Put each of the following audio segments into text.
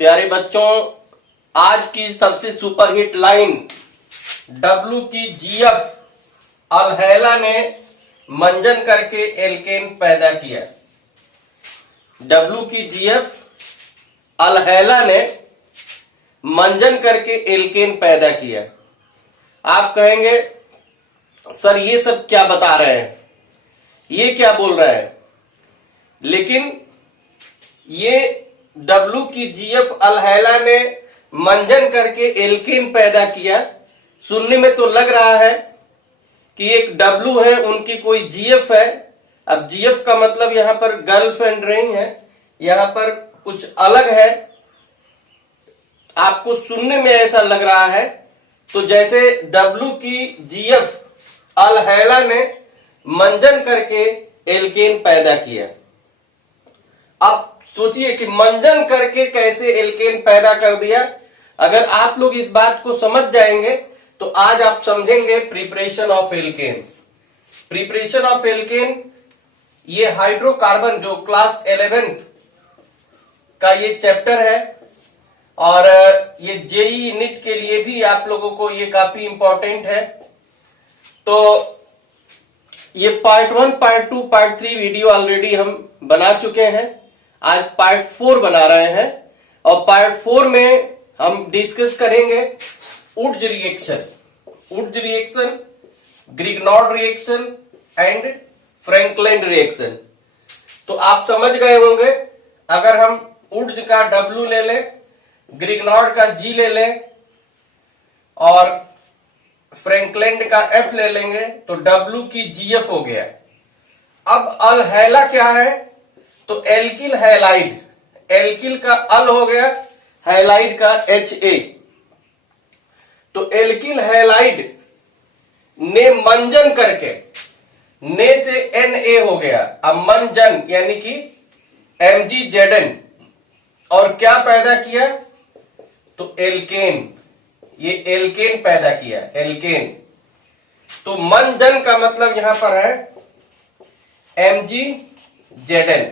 प्यारे बच्चों, आज की सबसे सुपरहिट लाइन डब्लू की जीएफ अलहैला ने मंजन करके एल्केन पैदा किया। डब्लू की जीएफ अलहैला ने मंजन करके एल्केन पैदा किया। आप कहेंगे सर ये सब क्या बता रहे हैं, ये क्या बोल रहे हैं, लेकिन ये डब्लू की जीएफ अलहैला ने मंजन करके एल्केन पैदा किया। सुनने में तो लग रहा है कि एक डब्लू है, उनकी कोई जीएफ है। अब जीएफ का मतलब यहां पर गर्लफ्रेंड नहीं है, यहां पर कुछ अलग है। आपको सुनने में ऐसा लग रहा है तो जैसे डब्लू की जीएफ अलहैला ने मंजन करके एल्केन पैदा किया। अब सोचिए कि मंजन करके कैसे एल्केन पैदा कर दिया। अगर आप लोग इस बात को समझ जाएंगे तो आज आप समझेंगे preparation of alkene. Preparation of alkene ये हाइड्रोकार्बन जो क्लास 11th का ये चैप्टर है और ये जेईई नीट के लिए भी आप लोगों को ये काफी इंपॉर्टेंट है। तो ये part 1, part 2, part 3 video already हम बना चुके हैं। आज पार्ट 4 बना रहे हैं और पार्ट 4 में हम डिस्कस करेंगे Wurtz reaction, Grignard reaction and Franklin reaction. तो आप समझ गए होंगे, अगर हम वुड्स का डब्ल्यू ले लें, ग्रिग्नॉर्ड का जी ले लें और फ्रैंकलिन का एफ ले लेंगे तो डब्ल्यू की जीएफ हो गया। अब अलहैला क्या है, तो एल्किल हैलाइड, एल्किल का अल हो गया, हैलाइड का HA। तो एल्किल हैलाइड ने मंजन करके, ने से Na हो गया, अब मंजन यानी कि MgZn, और क्या पैदा किया, तो एल्केन, ये एल्केन पैदा किया, एल्केन। तो मंजन का मतलब यहां पर है MgZn,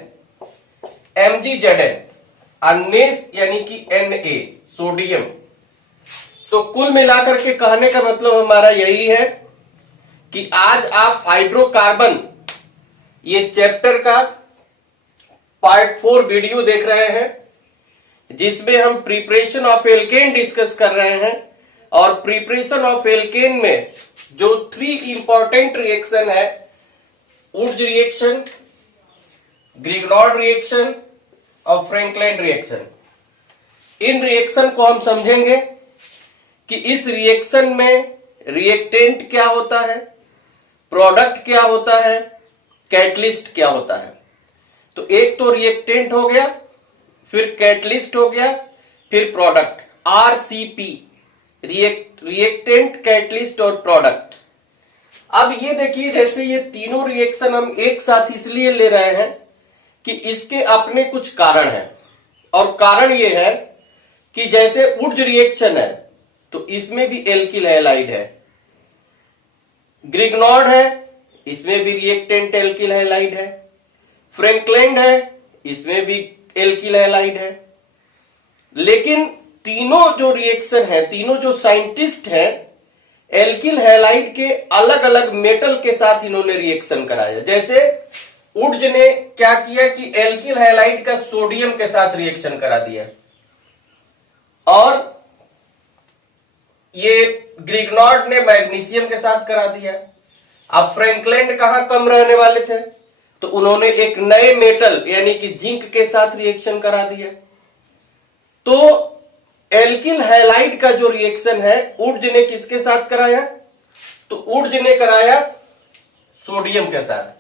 अन्नेस यानी कि Na, सोडियम। तो कुल मिलाकर के कहने का मतलब हमारा यही है कि आज आप हाइड्रोकार्बन ये चैप्टर का पार्ट 4 वीडियो देख रहे हैं, जिसमें हम प्रिपरेशन ऑफ एल्केन डिस्कस कर रहे हैं। और प्रिपरेशन ऑफ एल्केन में जो 3 इंपॉर्टेंट रिएक्शन है, वुड्स रिएक्शन, ग्रिग्नॉर्ड रिएक्शन और फ्रैंकलिन रिएक्शन, इन रिएक्शन को हम समझेंगे कि इस रिएक्शन में रिएक्टेंट क्या होता है, प्रोडक्ट क्या होता है, कैटलिस्ट क्या होता है। तो एक तो रिएक्टेंट हो गया, फिर कैटलिस्ट हो गया, फिर प्रोडक्ट, RCP, रिएक्टेंट, कैटलिस्ट और प्रोडक्ट। अब ये देखिए, जैसे ये तीनों रिएक्शन हम एक साथ इसलिए ले रहे हैं कि इसके अपने कुछ कारण हैं। और कारण ये है कि जैसे वुड्स रिएक्शन है तो इसमें भी एल्किल हैलाइड है, ग्रिग्नॉर्ड है इसमें भी रिएक्टेंट एल्किल हैलाइड है, फ्रैंकलिन है इसमें भी एल्किल हैलाइड है। लेकिन तीनों जो रिएक्शन है, तीनों जो साइंटिस्ट हैं, एल्किल हैलाइड के अलग अलग मेटल के साथ इन्होंने रिएक्शन कराया। जैसे वुड्स ने क्या किया कि एल्किल हैलाइड का सोडियम के साथ रिएक्शन करा दिया, और ये ग्रिग्नॉर्ड ने मैग्नीशियम के साथ करा दिया। अब फ्रैंकलिन कहां कम रहने वाले थे तो उन्होंने एक नए मेटल यानी कि जिंक के साथ रिएक्शन करा दिया। तो एल्किल हैलाइड का जो रिएक्शन है वुड्स ने किसके साथ कराया, तो वुड्स ने कराया सोडियम के साथ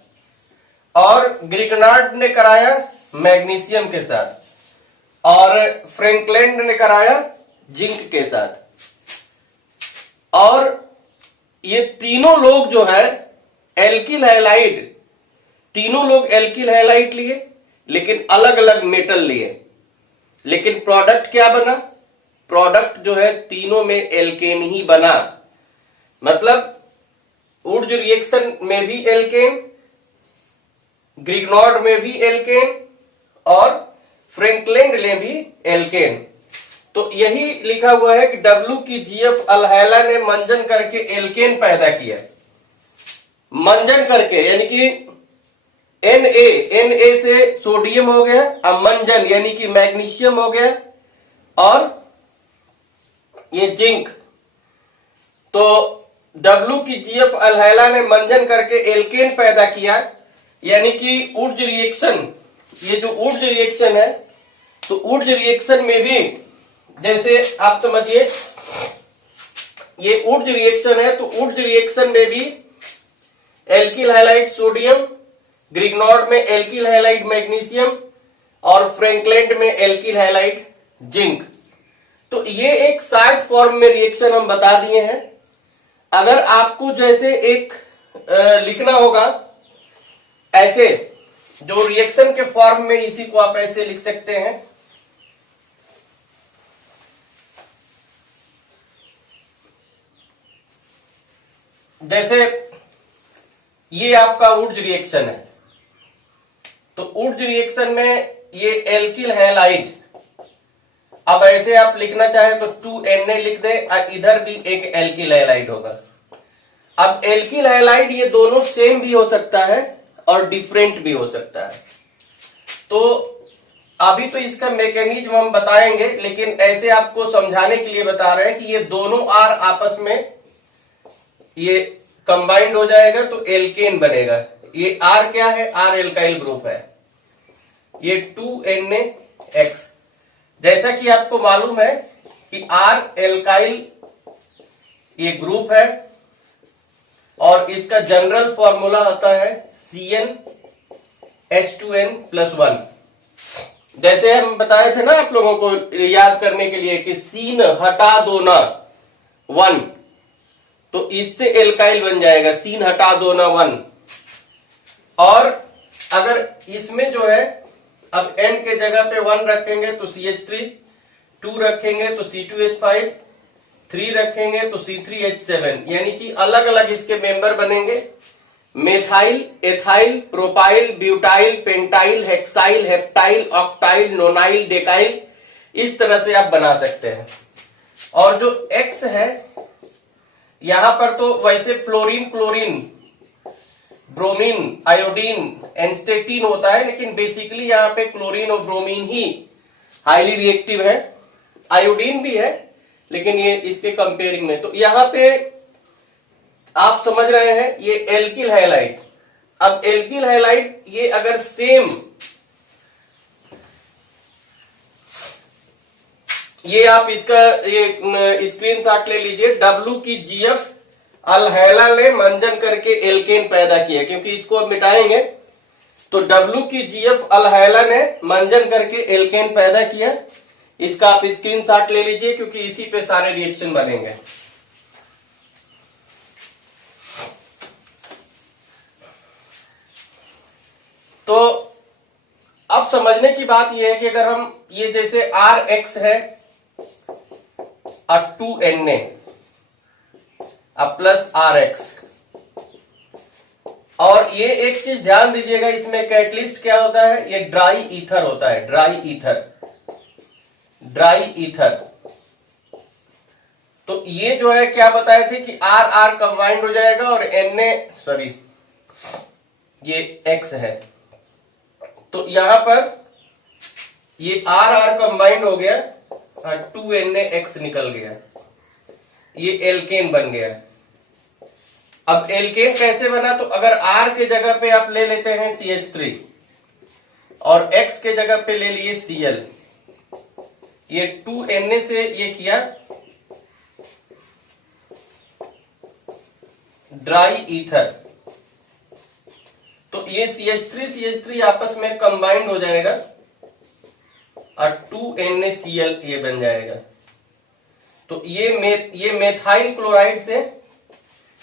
और ग्रिग्नॉर्ड ने कराया मैग्नीशियम के साथ और फ्रैंकलिन ने कराया जिंक के साथ। और ये तीनों लोग जो है एल्किल हैलाइड, तीनों लोग एल्किल हैलाइड लिए लेकिन अलग अलग मेटल लिए, लेकिन प्रोडक्ट क्या बना, प्रोडक्ट जो है तीनों में एल्केन ही बना। मतलब वुड्स रिएक्शन में भी एल्केन, ग्रिग्नॉर्ड में भी एल्केन और फ्रैंकलिन में भी एल्केन, तो यही लिखा हुआ है कि डब्ल्यू की जीएफ अल्हैला ने मंजन करके एल्केन पैदा किया। मंजन करके यानी कि Na से सोडियम हो गया, अब मंजन यानी कि मैग्नीशियम हो गया, और ये जिंक। तो डब्ल्यू की जीएफ अल्हैला ने मंजन करके एल्केन पैदा किया, यानी कि ऊर्ज रिएक्शन, ये जो ऊर्ज रिएक्शन है, तो ऊर्ज रिएक्शन में भी जैसे आप समझिए ये ऊर्ज रिएक्शन है, तो ऊर्ज रिएक्शन में भी एल्किल हैलाइड सोडियम, ग्रिग्नॉर्ड में एल्किल हैलाइड मैग्नीशियम, और फ्रैंकलैंड में एल्किल हैलाइड जिंक। तो ये एक शॉर्ट फॉर्म में रिएक्शन हम बता दिए हैं। अगर आपको जैसे एक लिखना होगा ऐसे, जो रिएक्शन के फॉर्म में, इसी को आप ऐसे लिख सकते हैं, जैसे ये आपका ऊर्ज रिएक्शन है, तो ऊर्ज रिएक्शन में ये एल्किल हैलाइड, अब ऐसे आप लिखना चाहे तो 2Na लिख दें, और इधर भी एक एल्किल हैलाइड होगा। अब एल्किल हैलाइड ये दोनों सेम भी हो सकता है और डिफरेंट भी हो सकता है। तो अभी तो इसका मैकेनिज्म हम बताएंगे, लेकिन ऐसे आपको समझाने के लिए बता रहे हैं कि ये दोनों आर आपस में ये कंबाइंड हो जाएगा तो एल्केन बनेगा। ये आर क्या है? आर एल्काइल ग्रुप है। ये 2NaX, जैसा कि आपको मालूम है कि आर एल्काइल ये ग्रुप है, और इसका जनरल फॉर्मूला होता है CnH2n+1। जैसे हम बताए थे ना आप लोगों को याद करने के लिए कि सीन हटा दो ना 1, तो इससे एल्काइल बन जाएगा, सीन हटा दो ना 1। और अगर इसमें जो है, अब N के जगह पे 1 रखेंगे तो CH3, 2 रखेंगे तो C2H5, 3 रखेंगे तो C3H7, यानी कि अलग अलग इसके मेंबर बनेंगे। Methyl, ethyl, propyl, butyl, pentyl, hexyl, heptyl, octyl, nonyl, डेकाइल, इस तरह से आप बना सकते हैं। और जो X है, यहां पर तो वैसे फ्लोरीन, क्लोरीन, ब्रोमीन, आयोडीन, एंस्टेटीन होता है, लेकिन बेसिकली यहां पे क्लोरीन और ब्रोमीन ही हाईली रिएक्टिव है। आयोडीन भी है, लेकिन ये इसके कंपेयरिंग में। तो यहां पे आप समझ रहे हैं ये एल्किल हैलाइड। अब एल्किल हैलाइड ये अगर सेम, ये आप इसका ये स्क्रीनशॉट ले लीजिए, डब्ल्यू की जीएफ अल्हैला ने मंजन करके एल्केन पैदा किया, क्योंकि इसको अब मिटाएंगे। तो डब्ल्यू की जीएफ अल्हैला ने मंजन करके एल्केन पैदा किया, इसका आप स्क्रीनशॉट ले लीजिए, क्योंकि इसी पे सारे रिएक्शन बनेंगे। तो अब समझने की बात यह है कि अगर हम ये जैसे RX है और 2Na अब प्लस RX, और ये एक चीज ध्यान दीजिएगा, इसमें कैटलिस्ट क्या होता है? ये ड्राई ईथर होता है, ड्राई ईथर, ड्राई ईथर। तो ये जो है क्या बताए थे कि R कंबाइंड हो जाएगा, और ये X है, तो यहां पर ये R कंबाइंड हो गया और 2NaX निकल गया, ये एल्केन बन गया। अब एल्केन कैसे बना? तो अगर R के जगह पे आप ले लेते हैं CH3 और X के जगह पे ले लिए Cl, ये 2Na से ये किया ड्राई ईथर, तो ये CH3 आपस में कंबाइंड हो जाएगा और 2NaCl ये बन जाएगा। तो ये मेथाइल क्लोराइड से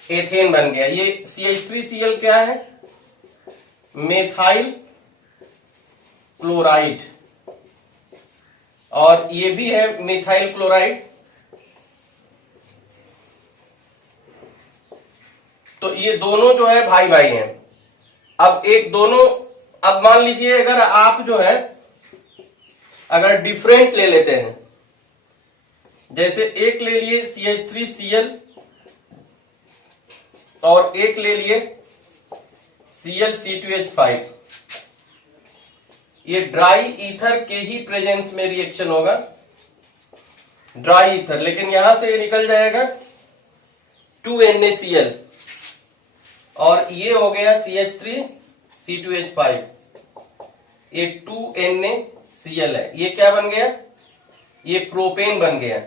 एथेन बन गया। ये CH3Cl क्या है? मेथाइल क्लोराइड, और ये भी है मिथाइल क्लोराइड। तो ये दोनों जो है भाई भाई हैं। अब अब मान लीजिए अगर आप जो है अगर डिफरेंट ले लेते हैं, जैसे एक ले लिए CH3Cl और एक ले लिए ClC2H5, ये ड्राई ईथर के ही प्रेजेंस में रिएक्शन होगा, ड्राई ईथर, लेकिन यहां से ये निकल जाएगा 2NaCl और ये हो गया CH3C2H5, ये 2NaCl है, ये क्या बन गया, ये प्रोपेन बन गया।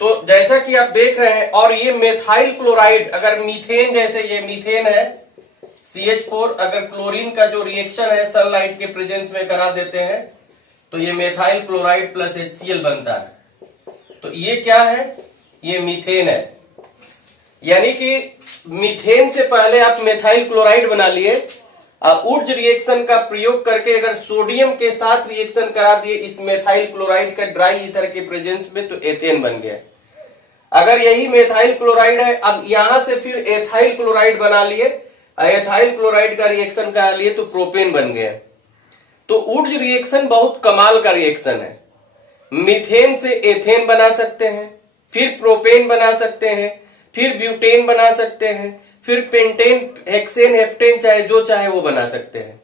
तो जैसा कि आप देख रहे हैं, और ये मेथाइल क्लोराइड, अगर मीथेन, जैसे ये मीथेन है CH4, अगर क्लोरीन का जो रिएक्शन है सनलाइट के प्रेजेंस में करा देते हैं तो ये मेथाइल क्लोराइड प्लस HCl बनता है। तो ये क्या है, ये मीथेन है, यानी कि मीथेन से पहले आप मेथाइल क्लोराइड बना लिए, ऊर्ज रिएक्शन का प्रयोग करके अगर सोडियम के साथ रिएक्शन करा दिए इस मेथाइल क्लोराइड का ड्राई ईथर के प्रेजेंस में, तो एथेन बन गया। अगर यही मेथाइल क्लोराइड है, अब यहां से फिर एथाइल क्लोराइड बना लिए, एथाइल क्लोराइड का रिएक्शन करा लिए तो प्रोपेन बन गया। तो ऊर्ज रिएक्शन बहुत कमाल का रिएक्शन है। मीथेन से एथेन बना सकते हैं, फिर प्रोपेन बना सकते हैं, फिर ब्यूटेन बना सकते हैं, फिर पेंटेन, हेक्सेन, हेप्टेन, चाहे जो चाहे वो बना सकते हैं।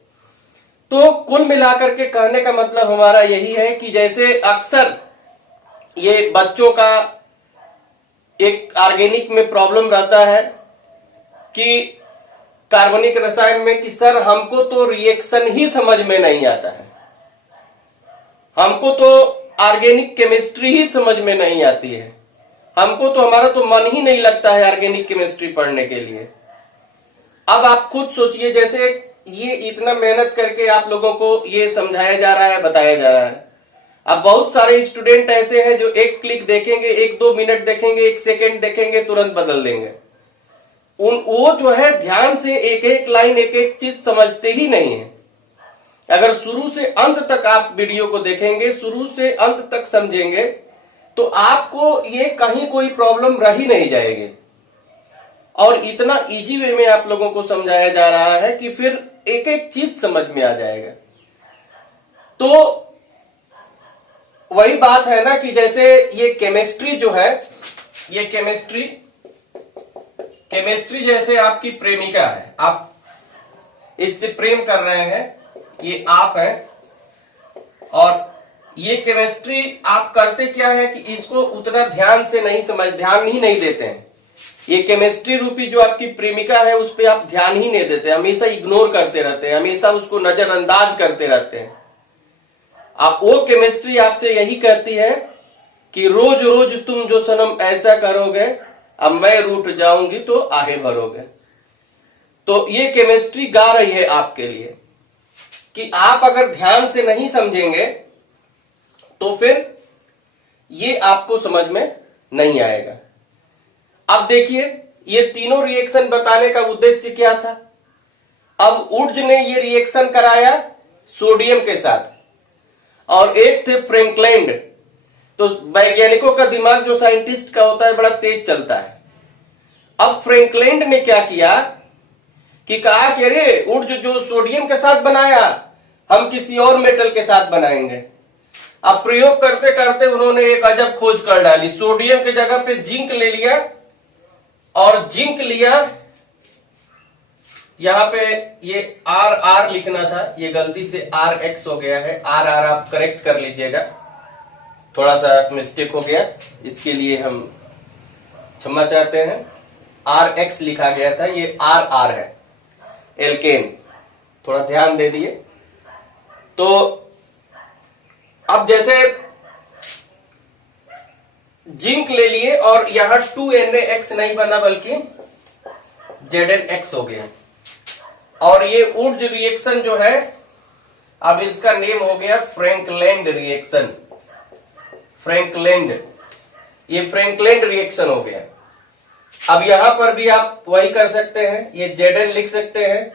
तो कुल मिलाकर के कहने का मतलब हमारा यही है कि जैसे अक्सर ये बच्चों का एक ऑर्गेनिक में प्रॉब्लम रहता है कि कार्बनिक रसायन में, कि सर हमको तो रिएक्शन ही समझ में नहीं आता है, हमको तो ऑर्गेनिक केमिस्ट्री ही समझ में नहीं आती है, हमको तो, हमारा तो मन ही नहीं लगता है ऑर्गेनिक केमिस्ट्री पढ़ने के लिए। अब आप खुद सोचिए, जैसे ये इतना मेहनत करके आप लोगों को ये समझाया जा रहा है, बताया जा रहा है, अब बहुत सारे स्टूडेंट ऐसे हैं जो एक क्लिक देखेंगे, 1-2 मिनट देखेंगे, 1 सेकेंड देखेंगे, तुरंत बदल देंगे। वो जो है ध्यान से एक एक लाइन, एक एक चीज समझते ही नहीं है। अगर शुरू से अंत तक आप वीडियो को देखेंगे, शुरू से अंत तक समझेंगे, तो आपको ये कहीं कोई प्रॉब्लम रह ही नहीं जाएगी। और इतना इजी वे में आप लोगों को समझाया जा रहा है कि फिर एक एक चीज समझ में आ जाएगा। तो वही बात है ना कि जैसे ये केमिस्ट्री जो है, ये केमिस्ट्री जैसे आपकी प्रेमिका है, आप इससे प्रेम कर रहे हैं, ये आप हैं, और ये केमिस्ट्री आप करते क्या है कि इसको उतना ध्यान से नहीं ध्यान ही नहीं देते हैं। ये केमिस्ट्री रूपी जो आपकी प्रेमिका है उस पर आप ध्यान ही नहीं देते, हमेशा इग्नोर करते रहते हैं, हमेशा उसको नजरअंदाज करते रहते हैं। आप वो केमिस्ट्री आपसे यही कहती है कि रोज रोज तुम जो सनम ऐसा करोगे, अब मैं रूठ जाऊंगी तो आहे भरोगे। तो ये केमिस्ट्री गा रही है आपके लिए कि आप अगर ध्यान से नहीं समझेंगे तो फिर ये आपको समझ में नहीं आएगा। अब देखिए, ये तीनों रिएक्शन बताने का उद्देश्य क्या था। अब ऊर्ज ने ये रिएक्शन कराया सोडियम के साथ, और एक थे फ्रैंकलैंड। तो वैज्ञानिकों का दिमाग जो साइंटिस्ट का होता है बड़ा तेज चलता है। अब फ्रैंकलैंड ने क्या किया कि कहा कि अरे ऊर्ज जो सोडियम के साथ बनाया, हम किसी और मेटल के साथ बनाएंगे। अब प्रयोग करते करते उन्होंने एक अजब खोज कर डाली, सोडियम की जगह पे जिंक ले लिया, और जिंक लिया, यहां पे ये RR लिखना था, ये गलती से RX हो गया है, RR आप करेक्ट कर लीजिएगा, थोड़ा सा मिस्टेक हो गया, इसके लिए हम क्षमा चाहते हैं। RX लिखा गया था, ये RR है, एल्केन, थोड़ा ध्यान दे दिए। तो अब जैसे जिंक ले लिए और यहां 2NaX नहीं बना बल्कि ZnX हो गया, और ये ऊर्ज रिएक्शन जो है अब इसका नेम हो गया फ्रैंकलैंड रिएक्शन। फ्रैंकलैंड, ये फ्रैंकलैंड रिएक्शन हो गया। अब यहां पर भी आप वही कर सकते हैं, ये Zn लिख सकते हैं,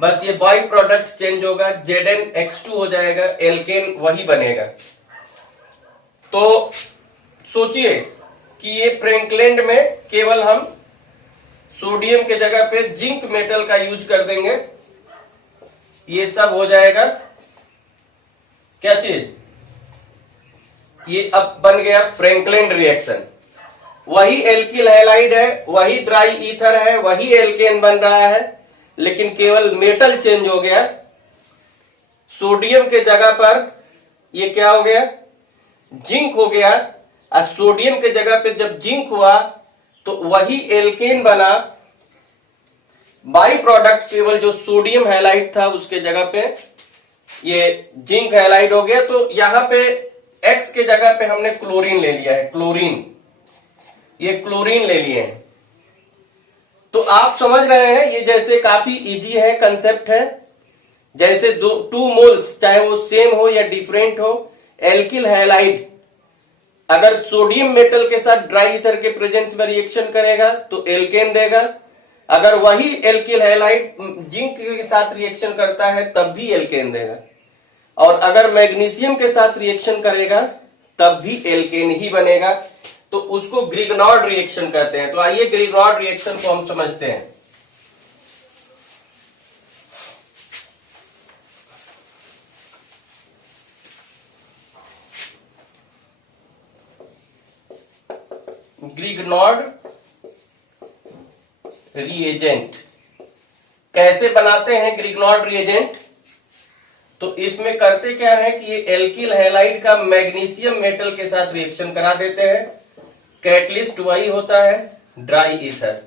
बस ये बाई प्रोडक्ट चेंज होगा, ZnX2 हो जाएगा, एल्केन वही बनेगा। तो सोचिए कि ये फ्रैंकलैंड में केवल हम सोडियम के जगह पे जिंक मेटल का यूज कर देंगे, ये सब हो जाएगा क्या चीज, ये अब बन गया फ्रैंकलिन रिएक्शन। वही एल्किल हैलाइड है, वही ड्राई ईथर है, वही एल्केन बन रहा है, लेकिन केवल मेटल चेंज हो गया। सोडियम के जगह पर ये क्या हो गया, जिंक हो गया। और सोडियम के जगह पे जब जिंक हुआ तो वही एल्केन बना। बाई प्रोडक्ट केवल जो सोडियम हैलाइड था उसके जगह पे ये जिंक हैलाइड हो गया। तो यहां पे X के जगह पे हमने क्लोरीन ले लिया है, क्लोरीन, ये क्लोरीन ले लिए हैं। तो आप समझ रहे हैं ये जैसे काफी इजी है, कंसेप्ट है। जैसे टू मोल्स चाहे वो सेम हो या डिफरेंट हो, एल्किल हैलाइड अगर सोडियम मेटल के साथ ड्राई ईथर के प्रेजेंस में रिएक्शन करेगा तो एल्केन देगा। अगर वही एल्किल हैलाइड जिंक के साथ रिएक्शन करता है तब भी एल्केन देगा। और अगर मैग्नीशियम के साथ रिएक्शन करेगा तब भी एल्केन ही बनेगा। तो उसको ग्रिग्नॉर्ड रिएक्शन कहते हैं। तो आइए ग्रिग्नॉर्ड रिएक्शन को हम समझते हैं। ग्रिग्नॉर्ड रिएजेंट कैसे बनाते हैं ग्रिग्नॉर्ड रिएजेंट? तो इसमें करते क्या है कि ये एल्किल हैलाइड का मैग्नीशियम मेटल के साथ रिएक्शन करा देते हैं। कैटलिस्ट वही होता है ड्राई ईथर,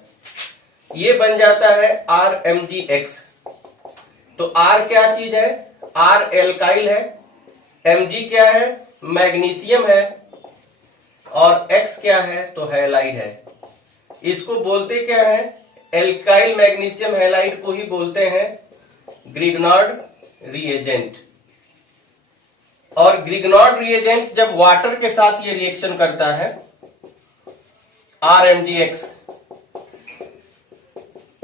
ये बन जाता है RMgX। तो R क्या चीज है, R एल्काइल है, Mg क्या है, मैग्नीशियम है, और X क्या है तो हैलाइड है। इसको बोलते क्या है, एल्काइल मैग्नीशियम हैलाइड को ही बोलते हैं ग्रिग्नॉर्ड रिएजेंट। और ग्रिग्नॉर्ड रिएजेंट जब वाटर के साथ ये रिएक्शन करता है RMgX,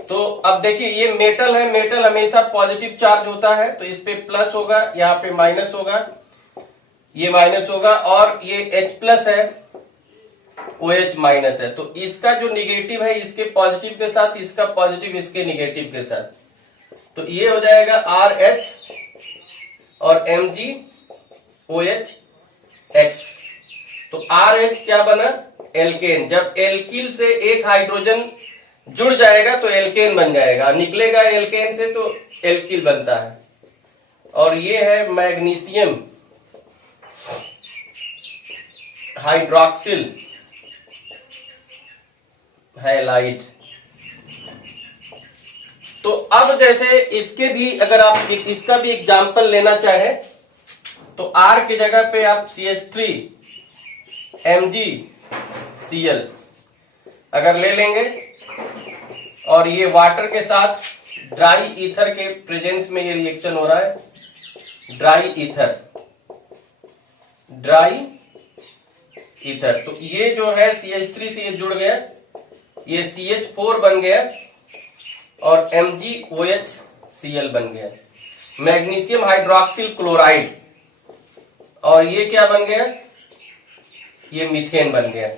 तो अब देखिए ये मेटल है, मेटल हमेशा पॉजिटिव चार्ज होता है, तो इस पे प्लस होगा, यहाँ पे माइनस होगा, ये माइनस होगा, और ये H प्लस है, OH माइनस है। तो इसका जो निगेटिव है इसके पॉजिटिव के साथ, इसका पॉजिटिव इसके निगेटिव के साथ, तो ये हो जाएगा RH और MgOH X। तो RH क्या बना, एल्केन। जब एल्किल से एक हाइड्रोजन जुड़ जाएगा तो एल्केन बन जाएगा, निकलेगा एल्केन से तो एल्किल बनता है। और ये है मैग्नीशियम हाइड्रोक्सिल हैलाइड। तो अब जैसे इसके भी अगर आप इसका भी एग्जांपल लेना चाहें तो R की जगह पे आप CH3 MgCl अगर ले लेंगे, और ये वाटर के साथ ड्राई ईथर के प्रेजेंस में ये रिएक्शन हो रहा है, ड्राई ईथर। तो ये जो है CH3 से ये जुड़ गया, ये CH4 बन गया और MgOHCl बन गया, मैग्नीशियम हाइड्रोक्सिल क्लोराइड। और ये क्या बन गया, ये मीथेन बन गया।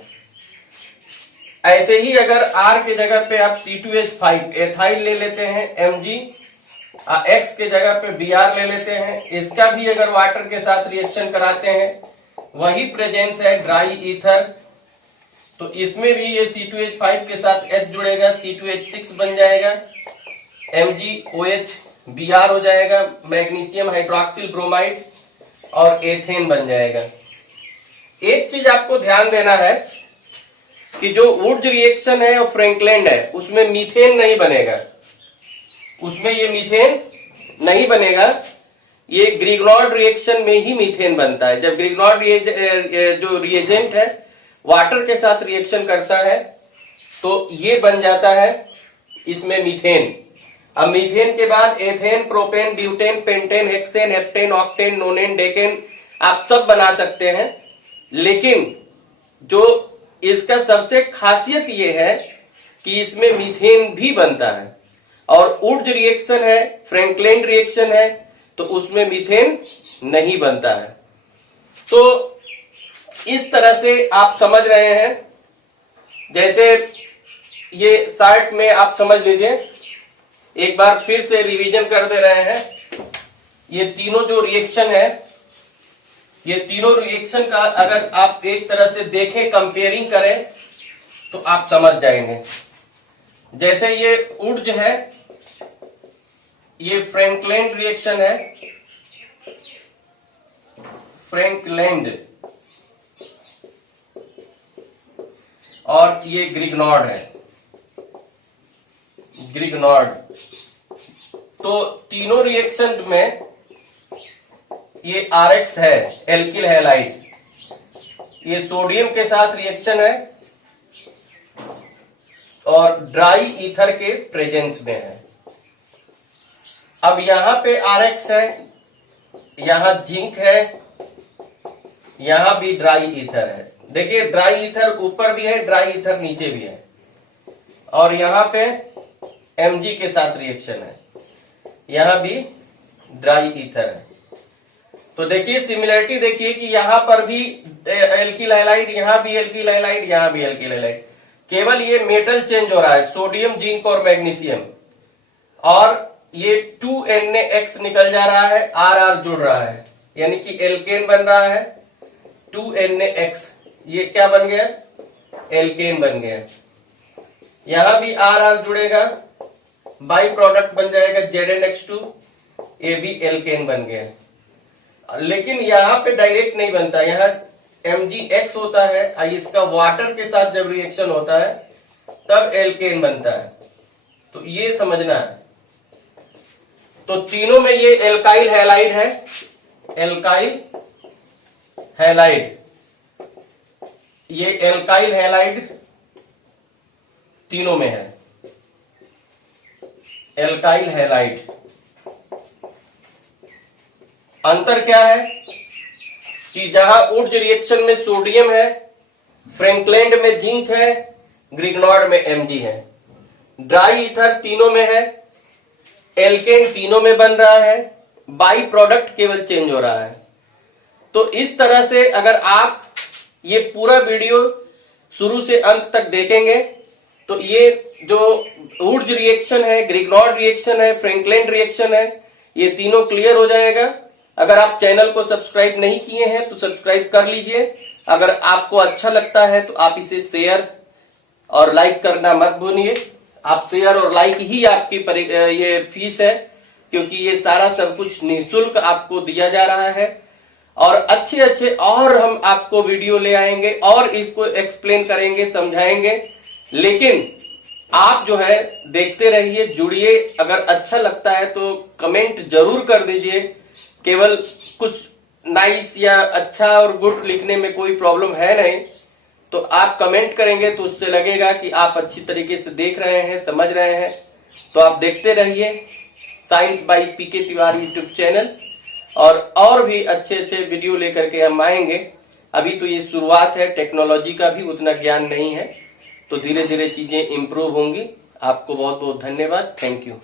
ऐसे ही अगर R के जगह पे आप C2H5 एथाइल ले लेते हैं, Mg X के जगह पे Br ले लेते हैं, इसका भी अगर वाटर के साथ रिएक्शन कराते हैं, वही प्रेजेंस है ड्राई ईथर, तो इसमें भी ये C2H5 के साथ H जुड़ेगा, C2H6 बन जाएगा, MgOH Br हो जाएगा, मैग्नीशियम हाइड्रोक्सिल ब्रोमाइड, और एथेन बन जाएगा। एक चीज आपको ध्यान देना है कि जो वुड्स रिएक्शन है और फ्रैंकलैंड है उसमें मीथेन नहीं बनेगा, उसमें ये मीथेन नहीं बनेगा, ये ग्रिग्नॉर्ड रिएक्शन में ही मीथेन बनता है। जब ग्रिग्नॉर्ड जो रिएजेंट है वाटर के साथ रिएक्शन करता है तो ये बन जाता है इसमें मीथेन। अब मीथेन के बाद ethane, propane, butane, pentane, hexane, heptane, octane, नोनेन, decane आप सब बना सकते हैं। लेकिन जो इसका सबसे खासियत ये है कि इसमें मीथेन भी बनता है, और वुड्स रिएक्शन है, फ्रैंकलैंड रिएक्शन है, तो उसमें मीथेन नहीं बनता है। तो इस तरह से आप समझ रहे हैं। जैसे ये शार्ट में आप समझ लीजिए, एक बार फिर से रिवीजन कर दे रहे हैं। ये तीनों जो रिएक्शन है ये तीनों रिएक्शन का अगर आप एक तरह से देखें, कंपेयरिंग करें, तो आप समझ जाएंगे। जैसे ये वुड्स है, ये फ्रैंकलैंड रिएक्शन है, फ्रैंकलैंड, और ये ग्रिग्नॉर्ड है, ग्रिग्नॉर्ड। तो तीनों रिएक्शन में ये RX है, एल्किल हैलाइड, ये सोडियम के साथ रिएक्शन है और ड्राई ईथर के प्रेजेंस में है। अब यहां पे RX है, यहां जिंक है, यहां भी ड्राई ईथर है। देखिए ड्राई ईथर ऊपर भी है, ड्राई ईथर नीचे भी है, और यहां पे Mg के साथ रिएक्शन है, यहां भी ड्राई ईथर है। तो देखिए सिमिलरिटी देखिए कि यहां पर भी एल्किल हैलाइड, यहां भी एल्किल हैलाइड, यहां भी एल्किल हैलाइड, केवल ये मेटल चेंज हो रहा है, सोडियम, जिंक और मैग्नीशियम, और ये 2Na(X) निकल जा रहा है, RR जुड़ रहा है, यानी कि एल्केन बन रहा है 2Na(X), ये क्या बन गया, एल्केन बन गया। यहां भी RR जुड़ेगा, बाई प्रोडक्ट बन जाएगा ZnH2, ये भी एल्केन बन गया। लेकिन यहां पे डायरेक्ट नहीं बनता, यहाँ MgX होता है, इसका वाटर के साथ जब रिएक्शन होता है तब एल्केन बनता है, तो ये समझना है। तो तीनों में ये एल्काइल हैलाइड है, एल्काइल हैलाइड, ये एल्काइल हैलाइड तीनों में है, एल्काइल हैलाइड। अंतर क्या है कि जहां वुड्स रिएक्शन में सोडियम है, फ्रैंकलैंड में जिंक है, ग्रिग्नॉर्ड में Mg है, ड्राई ईथर तीनों में है, एल्केन तीनों में बन रहा है, बाई प्रोडक्ट केवल चेंज हो रहा है। तो इस तरह से अगर आप ये पूरा वीडियो शुरू से अंत तक देखेंगे तो ये जो वुड्स रिएक्शन है, ग्रिग्नॉर्ड रिएक्शन है, फ्रैंकलैंड रिएक्शन है, ये तीनों क्लियर हो जाएगा। अगर आप चैनल को सब्सक्राइब नहीं किए हैं तो सब्सक्राइब कर लीजिए। अगर आपको अच्छा लगता है तो आप इसे शेयर और लाइक करना मत भूलिए। आप शेयर और लाइक ही आपकी ये फीस है, क्योंकि ये सारा सब कुछ निःशुल्क आपको दिया जा रहा है, और अच्छे अच्छे और हम आपको वीडियो ले आएंगे और इसको एक्सप्लेन करेंगे, समझाएंगे। लेकिन आप जो है देखते रहिए, जुड़िए। अगर अच्छा लगता है तो कमेंट जरूर कर दीजिए। केवल कुछ नाइस या अच्छा और गुड लिखने में कोई प्रॉब्लम है नहीं, तो आप कमेंट करेंगे तो उससे लगेगा कि आप अच्छी तरीके से देख रहे हैं, समझ रहे हैं। तो आप देखते रहिए science by PK Tiwari YouTube channel, और भी अच्छे अच्छे वीडियो लेकर के हम आएंगे। अभी तो ये शुरुआत है, टेक्नोलॉजी का भी उतना ज्ञान नहीं है, तो धीरे धीरे चीजें इंप्रूव होंगी। आपको बहुत बहुत धन्यवाद, थैंक यू।